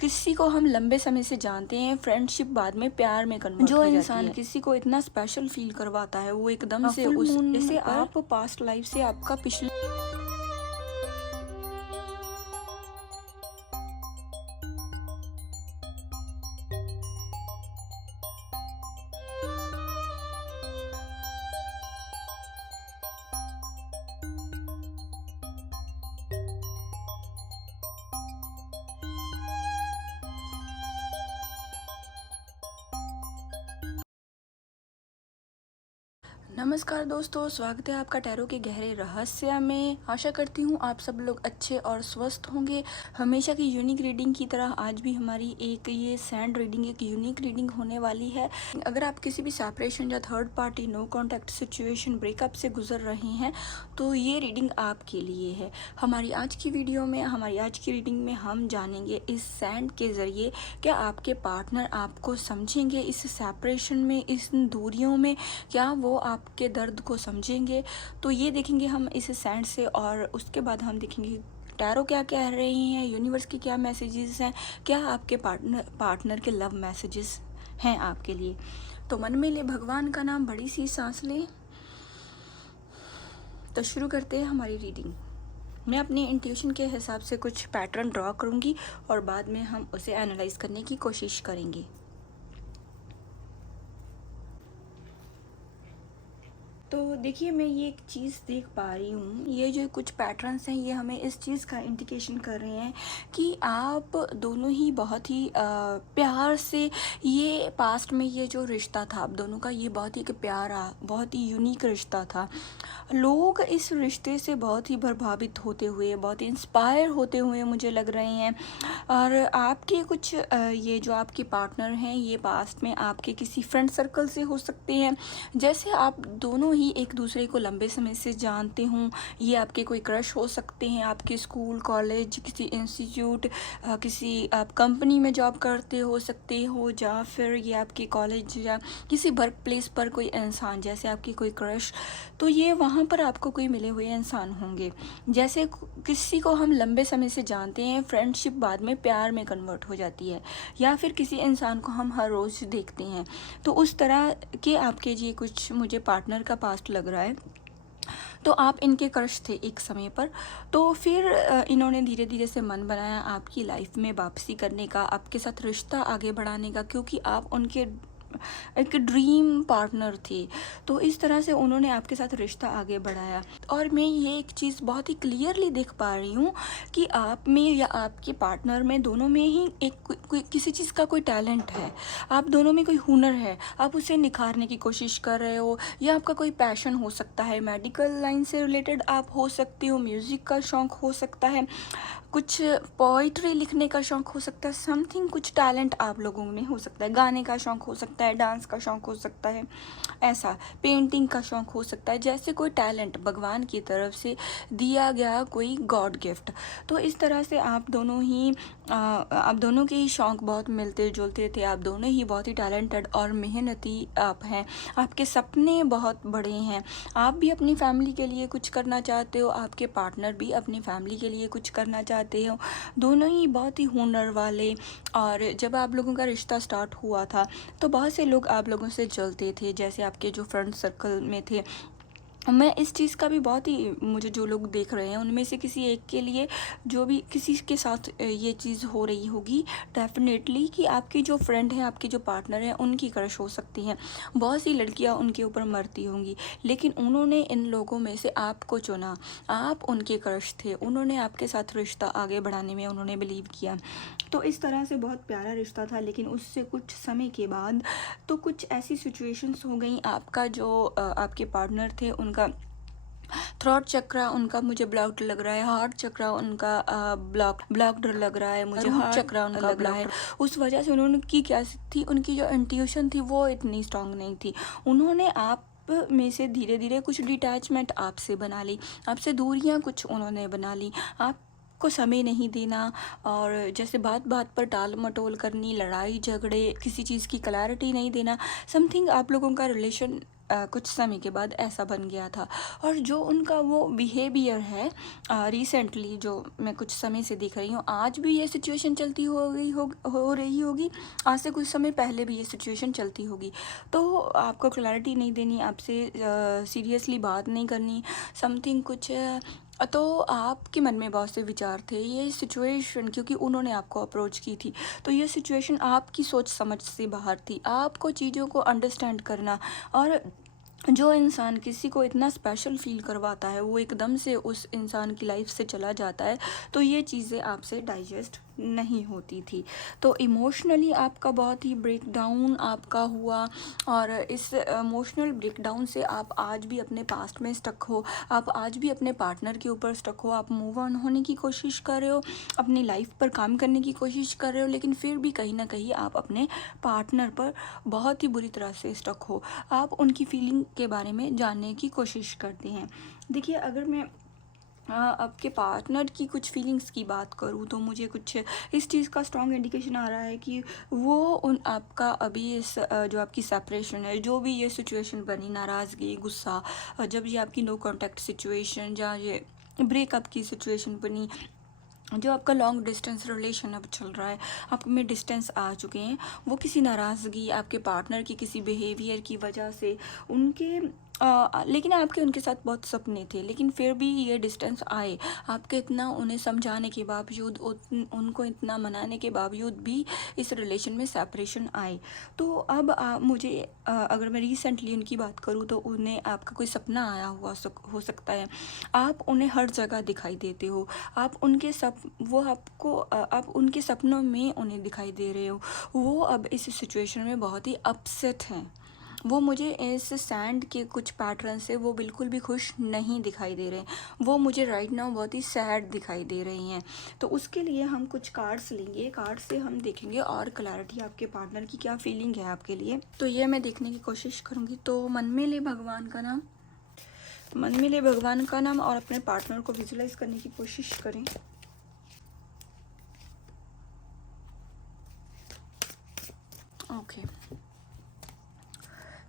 किसी को हम लंबे समय से जानते हैं, फ्रेंडशिप बाद में प्यार में कन्वर्ट जो हो जाती इंसान है। किसी को इतना स्पेशल फील करवाता है वो एकदम से फुल उस मून जैसे पर आप पास्ट लाइफ से आपका पिछले नमस्कार दोस्तों, स्वागत है आपका टैरो के गहरे रहस्य में। आशा करती हूँ आप सब लोग अच्छे और स्वस्थ होंगे। हमेशा की यूनिक रीडिंग की तरह आज भी हमारी एक ये सैंड रीडिंग एक यूनिक रीडिंग होने वाली है। अगर आप किसी भी सेपरेशन या third party no contact situation breakup से गुजर रहे हैं तो ये रीडिंग आपके लिए है। हमारी आज की रीडिंग में हम जानेंगे इस सैंड के ज़रिए क्या आपके पार्टनर आपको समझेंगे इस सेपरेशन में, इस दूरियों में, क्या वो आपके दर्द को समझेंगे। तो ये देखेंगे हम इस सैंड से, और उसके बाद हम देखेंगे टैरो क्या कह रही हैं, यूनिवर्स के क्या मैसेजेस हैं, क्या आपके पार्टनर के लव मैसेजेस हैं आपके लिए। तो मन में ले भगवान का नाम, बड़ी सी सांस ले। तो शुरू करते हैं हमारी रीडिंग। मैं अपनी इंट्यूशन के हिसाब से कुछ पैटर्न ड्रॉ करूँगी और बाद में हम उसे एनालाइज करने की कोशिश करेंगे। तो देखिए, मैं ये एक चीज़ देख पा रही हूँ, ये जो कुछ पैटर्न्स हैं ये हमें इस चीज़ का इंडिकेशन कर रहे हैं कि आप दोनों ही बहुत ही प्यार से, ये पास्ट में ये जो रिश्ता था आप दोनों का, ये बहुत ही एक प्यारा, बहुत ही यूनिक रिश्ता था। लोग इस रिश्ते से बहुत ही प्रभावित होते हुए, बहुत ही इंस्पायर होते हुए मुझे लग रहे हैं। और आपके कुछ ये जो आपके पार्टनर हैं ये पास्ट में आपके किसी फ्रेंड सर्कल से हो सकते हैं। जैसे आप दोनों ही एक दूसरे को लंबे समय से जानते हों, ये आपके कोई क्रश हो सकते हैं, आपके स्कूल, कॉलेज, किसी इंस्टीट्यूट, किसी आप कंपनी में जॉब करते हो सकते हो, या फिर ये आपके कॉलेज या किसी वर्क प्लेस पर कोई इंसान, जैसे आपकी कोई क्रश, तो ये वहाँ पर आपको कोई मिले हुए इंसान होंगे। जैसे किसी को हम लंबे समय से जानते हैं, फ्रेंडशिप बाद में प्यार में कन्वर्ट हो जाती है, या फिर किसी इंसान को हम हर रोज़ देखते हैं। तो उस तरह के आपके ये कुछ मुझे पार्टनर का पास्ट लग रहा है। तो आप इनके क्रश थे एक समय पर, तो फिर इन्होंने धीरे धीरे से मन बनाया आपकी लाइफ में वापसी करने का, आपके साथ रिश्ता आगे बढ़ाने का, क्योंकि आप उनके एक ड्रीम पार्टनर थे। तो इस तरह से उन्होंने आपके साथ रिश्ता आगे बढ़ाया। और मैं ये एक चीज़ बहुत ही क्लियरली देख पा रही हूँ कि आप में या आपके पार्टनर में, दोनों में ही एक कोई किसी चीज़ का कोई टैलेंट है, आप दोनों में कोई हुनर है, आप उसे निखारने की कोशिश कर रहे हो, या आपका कोई पैशन हो सकता है, मेडिकल लाइन से रिलेटेड आप हो सकते हो, म्यूज़िक का शौक़ हो सकता है, कुछ पोइट्री लिखने का शौक़ हो सकता है, समथिंग कुछ टैलेंट आप लोगों में हो सकता है, गाने का शौक़ हो सकता है, डांस का शौक़ हो सकता है, ऐसा पेंटिंग का शौक़ हो सकता है, जैसे कोई टैलेंट भगवान की तरफ से दिया गया कोई गॉड गिफ्ट। तो इस तरह से आप दोनों के ही शौक़ बहुत मिलते जुलते थे, आप दोनों ही बहुत ही टैलेंटेड और मेहनती आप हैं, आपके सपने बहुत बड़े हैं, आप भी अपनी फैमिली के लिए कुछ करना चाहते हो, आपके पार्टनर भी अपनी फैमिली के लिए कुछ करना चाहते हो, दोनों ही बहुत ही हुनर वाले। और जब आप लोगों का रिश्ता स्टार्ट हुआ था तो बहुत से लोग आप लोगों से जलते थे, जैसे आपके जो फ्रेंड सर्कल में थे। मैं इस चीज़ का भी बहुत ही, मुझे जो लोग देख रहे हैं उनमें से किसी एक के लिए, जो भी किसी के साथ ये चीज़ हो रही होगी, डेफिनेटली कि आपकी जो फ्रेंड है, आपके जो पार्टनर है, उनकी क्रश हो सकती हैं। बहुत सी लड़कियां उनके ऊपर मरती होंगी, लेकिन उन्होंने इन लोगों में से आपको चुना, आप उनके क्रश थे, उन्होंने आपके साथ रिश्ता आगे बढ़ाने में उन्होंने बिलीव किया। तो इस तरह से बहुत प्यारा रिश्ता था। लेकिन उससे कुछ समय के बाद तो कुछ ऐसी सिचुएशंस हो गई, आपका जो आपके पार्टनर थे उनका थ्रोट चक्र उनका मुझे ब्लॉक्ड लग रहा है, हार्ट चक्र उनका ब्लॉक्ड लग रहा है मुझे, हार्ट चक्र उनका ब्लॉक है। उस वजह से उन्होंने की क्या थी, उनकी जो इंट्यूशन थी वो इतनी स्ट्रांग नहीं थी। उन्होंने आप में से धीरे धीरे कुछ डिटैचमेंट आपसे बना ली, आपसे दूरियां कुछ उन्होंने बना ली, आप को समय नहीं देना, और जैसे बात बात पर टाल मटोल करनी, लड़ाई झगड़े, किसी चीज़ की क्लैरिटी नहीं देना, समथिंग आप लोगों का रिलेशन कुछ समय के बाद ऐसा बन गया था। और जो उनका वो बिहेवियर है रिसेंटली, जो मैं कुछ समय से देख रही हूँ, आज भी ये सिचुएशन चलती हो रही होगी, आज से कुछ समय पहले भी ये सिचुएशन चलती होगी। तो आपको क्लैरिटी नहीं देनी, आपसे सीरियसली बात नहीं करनी, समथिंग कुछ तो आपके मन में बहुत से विचार थे। ये सिचुएशन क्योंकि उन्होंने आपको अप्रोच की थी, तो ये सिचुएशन आपकी सोच समझ से बाहर थी। आपको चीज़ों को अंडरस्टैंड करना, और जो इंसान किसी को इतना स्पेशल फील करवाता है वो एकदम से उस इंसान की लाइफ से चला जाता है, तो ये चीज़ें आपसे डाइजेस्ट नहीं होती थी। तो इमोशनली आपका बहुत ही ब्रेकडाउन आपका हुआ, और इस इमोशनल ब्रेकडाउन से आप आज भी अपने पास्ट में स्टक हो, आप आज भी अपने पार्टनर के ऊपर स्टक हो। आप मूव ऑन होने की कोशिश कर रहे हो, अपनी लाइफ पर काम करने की कोशिश कर रहे हो, लेकिन फिर भी कहीं ना कहीं आप अपने पार्टनर पर बहुत ही बुरी तरह से स्टक हो। आप उनकी फीलिंग के बारे में जानने की कोशिश करते हैं। देखिए, अगर मैं आपके पार्टनर की कुछ फीलिंग्स की बात करूँ, तो मुझे कुछ इस चीज़ का स्ट्रॉन्ग इंडिकेशन आ रहा है कि वो उन आपका अभी इस जो आपकी सेपरेशन है, जो भी ये सिचुएशन बनी, नाराज़गी, गुस्सा, जब ये आपकी नो कांटेक्ट सिचुएशन या ये ब्रेकअप की सिचुएशन बनी, जो आपका लॉन्ग डिस्टेंस रिलेशन अब चल रहा है, आप में डिस्टेंस आ चुके हैं, वो किसी नाराज़गी, आपके पार्टनर की किसी बिहेवियर की वजह से, उनके लेकिन आपके उनके साथ बहुत सपने थे, लेकिन फिर भी ये डिस्टेंस आए। आपके इतना उन्हें समझाने के बावजूद, उनको इतना मनाने के बावजूद भी इस रिलेशन में सेपरेशन आए। तो अब मुझे अगर मैं रिसेंटली उनकी बात करूँ, तो उन्हें आपका कोई सपना आया हुआ हो सकता है। आप उन्हें हर जगह दिखाई देते हो, आप उनके वो आपको आप उनके सपनों में उन्हें दिखाई दे रहे हो। वो अब इस सिचुएशन में बहुत ही अपसेट हैं। वो मुझे इस सैंड के कुछ पैटर्न से वो बिल्कुल भी खुश नहीं दिखाई दे रहे हैं। वो मुझे राइट नाउ बहुत ही सैड दिखाई दे रही हैं। तो उसके लिए हम कुछ कार्ड्स लेंगे, कार्ड से हम देखेंगे और क्लैरिटी आपके पार्टनर की क्या फीलिंग है आपके लिए, तो ये मैं देखने की कोशिश करूँगी। तो मन में ले भगवान का नाम, मन में ले भगवान का नाम, और अपने पार्टनर को विजुलाइज करने की कोशिश करें। ओके,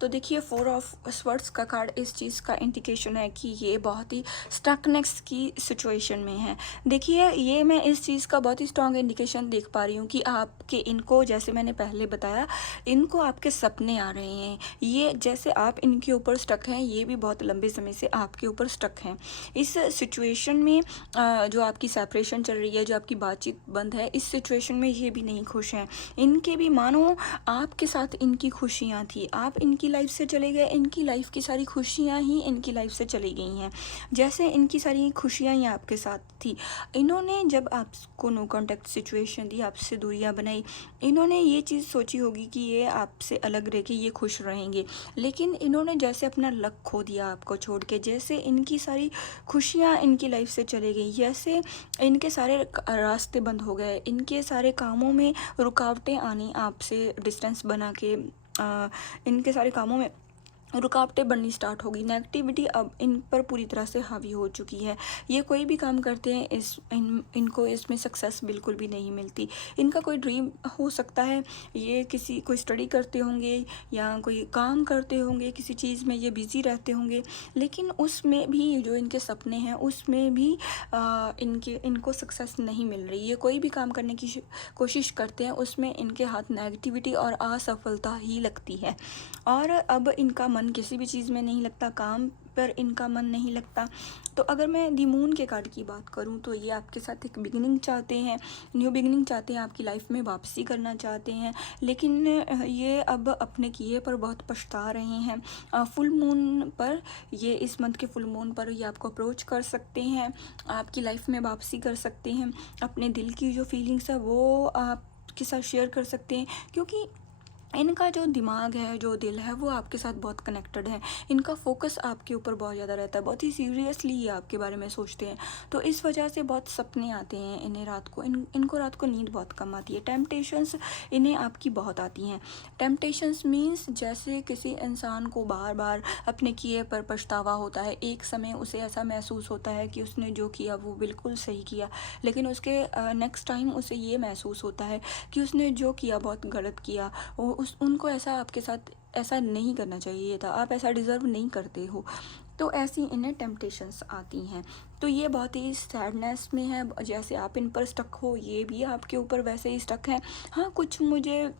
तो देखिए, 4 ऑफ स्वर्ड्स का कार्ड इस चीज़ का इंडिकेशन है कि ये बहुत ही स्टकनेस की सिचुएशन में है। देखिए, ये मैं इस चीज़ का बहुत ही स्ट्रॉन्ग इंडिकेशन देख पा रही हूँ कि आपके इनको, जैसे मैंने पहले बताया, इनको आपके सपने आ रहे हैं। ये जैसे आप इनके ऊपर स्टक हैं, ये भी बहुत लंबे समय से आपके ऊपर स्टक हैं। इस सिचुएशन में जो आपकी सेपरेशन चल रही है, जो आपकी बातचीत बंद है, इस सिचुएशन में ये भी नहीं खुश हैं। इनके भी मानो आपके साथ इनकी खुशियाँ थी, आप इनकी लाइफ से चले गए, इनकी लाइफ की सारी खुशियाँ ही इनकी लाइफ से चली गई हैं। जैसे इनकी सारी खुशियाँ ही आपके साथ थी। इन्होंने जब आपको नो कांटेक्ट सिचुएशन दी, आपसे दूरियां बनाई, इन्होंने ये चीज़ सोची होगी कि ये आपसे अलग रह के ये खुश रहेंगे, लेकिन इन्होंने जैसे अपना लक खो दिया आपको छोड़ के, जैसे इनकी सारी खुशियाँ इनकी लाइफ से चली गई, जैसे इनके सारे रास्ते बंद हो गए, इनके सारे कामों में रुकावटें आनी, आपसे डिस्टेंस बना के इनके सारे कामों में रुकावटें बननी स्टार्ट होगी। नेगेटिविटी अब इन पर पूरी तरह से हावी हो चुकी है। ये कोई भी काम करते हैं, इनको इसमें सक्सेस बिल्कुल भी नहीं मिलती। इनका कोई ड्रीम हो सकता है, ये कोई स्टडी करते होंगे या कोई काम करते होंगे, किसी चीज़ में ये बिज़ी रहते होंगे, लेकिन उसमें भी जो इनके सपने हैं उसमें भी इनको सक्सेस नहीं मिल रही। ये कोई भी काम करने की कोशिश करते हैं, उसमें इनके हाथ नेगेटिविटी और असफलता ही लगती है। और अब इनका मन किसी भी चीज़ में नहीं लगता, काम पर इनका मन नहीं लगता। तो अगर मैं दी मून के कार्ड की बात करूं, तो ये आपके साथ एक बिगिनिंग चाहते हैं, न्यू बिगिनिंग चाहते हैं, आपकी लाइफ में वापसी करना चाहते हैं, लेकिन ये अब अपने किए पर बहुत पछता रहे हैं। फुल मून पर, ये इस मंथ के फुल मून पर ये आपको अप्रोच कर सकते हैं, आपकी लाइफ में वापसी कर सकते हैं, अपने दिल की जो फीलिंग्स है वो आपके साथ शेयर कर सकते हैं, क्योंकि इनका जो दिमाग है, जो दिल है, वो आपके साथ बहुत कनेक्टेड है। इनका फोकस आपके ऊपर बहुत ज़्यादा रहता है, बहुत ही सीरियसली ये आपके बारे में सोचते हैं। तो इस वजह से बहुत सपने आते हैं इन्हें रात को, इनको रात को नींद बहुत कम आती है। टेम्पटेशंस इन्हें आपकी बहुत आती हैं। टेम्पटेशंस मीन्स जैसे किसी इंसान को बार बार अपने किए पर पछतावा होता है। एक समय उसे ऐसा महसूस होता है कि उसने जो किया वो बिल्कुल सही किया, लेकिन उसके नेक्स्ट टाइम उसे ये महसूस होता है कि उसने जो किया बहुत गलत किया। उनको ऐसा आपके साथ ऐसा नहीं करना चाहिए था, आप ऐसा डिज़र्व नहीं करते हो। तो ऐसी इन्हें टेम्पटेशंस आती हैं। तो ये बहुत ही सैडनेस में है, जैसे आप इन पर स्टक हो, ये भी आपके ऊपर वैसे ही स्टक है। हाँ, कुछ मुझे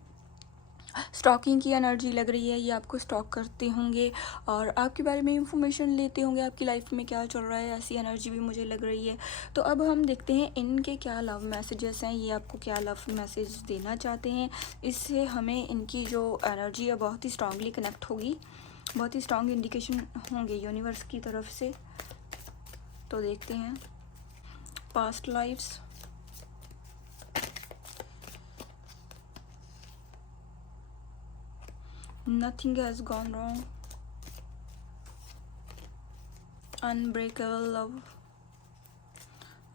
स्टॉकिंग की एनर्जी लग रही है, ये आपको स्टॉक करते होंगे और आपके बारे में इंफॉर्मेशन लेते होंगे, आपकी लाइफ में क्या चल रहा है, ऐसी एनर्जी भी मुझे लग रही है। तो अब हम देखते हैं इनके क्या लव मैसेजेस हैं, ये आपको क्या लव मैसेज देना चाहते हैं। इससे हमें इनकी जो एनर्जी है बहुत ही स्ट्रांगली कनेक्ट होगी, बहुत ही स्ट्रांग इंडिकेशन होंगे यूनिवर्स की तरफ से। तो देखते हैं past lifes, nothing has gone wrong, unbreakable love।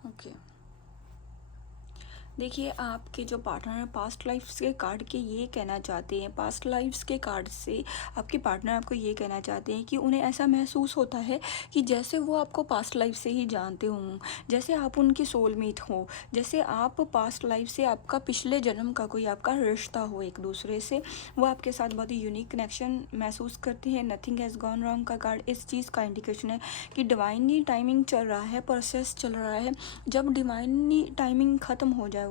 Okay, देखिए आपके जो पार्टनर है पास्ट लाइफ्स के कार्ड के ये कहना चाहते हैं, पास्ट लाइफ्स के कार्ड से आपके पार्टनर आपको ये कहना चाहते हैं कि उन्हें ऐसा महसूस होता है कि जैसे वो आपको पास्ट लाइफ से ही जानते हों, जैसे आप उनकी सोलमेट हो, जैसे आप पास्ट लाइफ से आपका पिछले जन्म का कोई आपका रिश्ता हो एक दूसरे से। वो आपके साथ बहुत ही यूनिक कनेक्शन महसूस करते हैं। नथिंग हैज़ गॉन रॉन्ग का कार्ड इस चीज़ का इंडिकेशन है कि डिवाइनली टाइमिंग चल रहा है, प्रोसेस चल रहा है। जब डिवाइनली टाइमिंग ख़त्म हो जाएगा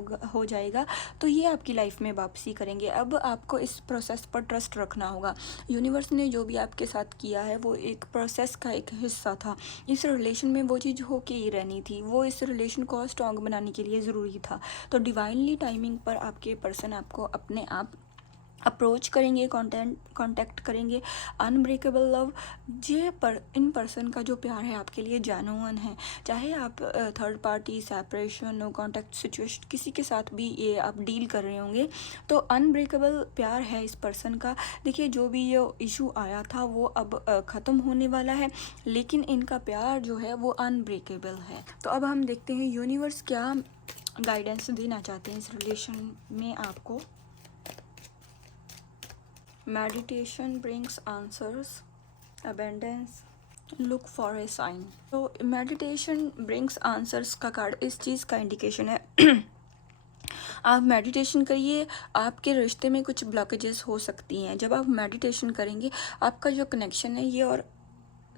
तो ये आपकी लाइफ में वापसी करेंगे। अब आपको इस प्रोसेस पर ट्रस्ट रखना होगा। यूनिवर्स ने जो भी आपके साथ किया है वो एक प्रोसेस का एक हिस्सा था। इस रिलेशन में वो चीज़ हो के ही रहनी थी, वो इस रिलेशन को स्ट्रॉन्ग बनाने के लिए ज़रूरी था। तो डिवाइनली टाइमिंग पर आपके पर्सन आपको अपने आप अप्रोच करेंगे, कांटेक्ट करेंगे। अनब्रेकेबल लव, इन पर्सन का जो प्यार है आपके लिए जेन्युइन है। चाहे आप third party, separation, no contact situation किसी के साथ भी ये आप डील कर रहे होंगे, तो अनब्रेकेबल प्यार है इस पर्सन का। देखिए जो भी ये इशू आया था वो अब ख़त्म होने वाला है, लेकिन इनका प्यार जो है वो अनब्रेकेबल है। तो अब हम देखते हैं यूनिवर्स क्या गाइडेंस देना चाहते हैं इस रिलेशन में आपको। Meditation brings answers, abundance, look for a sign। तो meditation brings answers का कार्ड इस चीज़ का इंडिकेशन है आप मेडिटेशन करिए, आपके रिश्ते में कुछ ब्लॉकेजेस हो सकती हैं। जब आप मेडिटेशन करेंगे आपका जो कनेक्शन है ये और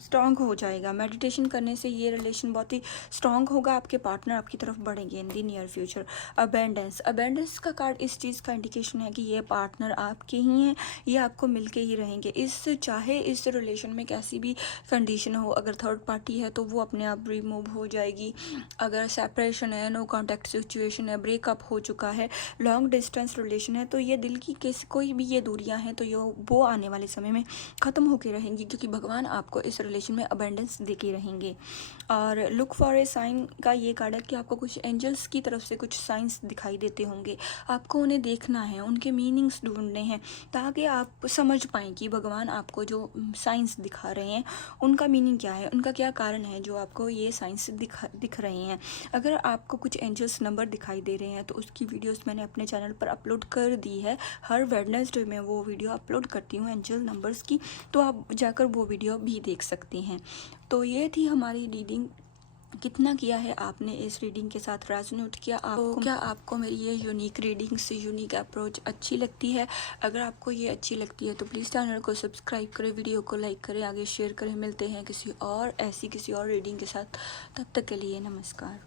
स्ट्रॉन्ग हो जाएगा। मेडिटेशन करने से ये रिलेशन बहुत ही स्ट्रॉन्ग होगा, आपके पार्टनर आपकी तरफ बढ़ेंगे इन दी नियर फ्यूचर। अबेंडेंस का कार्ड इस चीज़ का इंडिकेशन है कि ये पार्टनर आपके ही हैं, ये आपको मिलके ही रहेंगे। चाहे इस रिलेशन में कैसी भी कंडीशन हो, अगर थर्ड पार्टी है तो वो अपने आप रिमूव हो जाएगी, अगर सेपरेशन है, नो कॉन्टैक्ट सिचुएशन है, ब्रेकअप हो चुका है, लॉन्ग डिस्टेंस रिलेशन है, तो ये दिल की कोई भी ये दूरियाँ हैं तो वो आने वाले समय में ख़त्म होकर रहेंगी, क्योंकि भगवान आपको इस रिलेशन में अबेंडेंस देके रहेंगे। और लुक फॉर ए साइन का ये कार्ड है कि आपको कुछ एंजल्स की तरफ से कुछ साइंस दिखाई देते होंगे, आपको उन्हें देखना है, उनके मीनिंग्स ढूंढने हैं, ताकि आप समझ पाएँ कि भगवान आपको जो साइंस दिखा रहे हैं उनका मीनिंग क्या है, उनका क्या कारण है जो आपको ये साइंस दिख रहे हैं। अगर आपको कुछ एंजल्स नंबर दिखाई दे रहे हैं तो उसकी वीडियोस मैंने अपने चैनल पर अपलोड कर दी है। हर वेडनेसडे में वो वीडियो अपलोड करती हूँ एंजल नंबर्स की, तो आप जाकर वो वीडियो भी देख सकती हैं। तो ये थी हमारी रीडिंग। कितना किया है आपने इस रीडिंग के साथ रेजोनेट किया? क्या आपको मेरी ये यूनिक रीडिंग से यूनिक अप्रोच अच्छी लगती है? अगर आपको ये अच्छी लगती है तो प्लीज़ चैनल को सब्सक्राइब करें, वीडियो को लाइक करें, आगे शेयर करें। मिलते हैं किसी और रीडिंग के साथ, तब तक के लिए नमस्कार।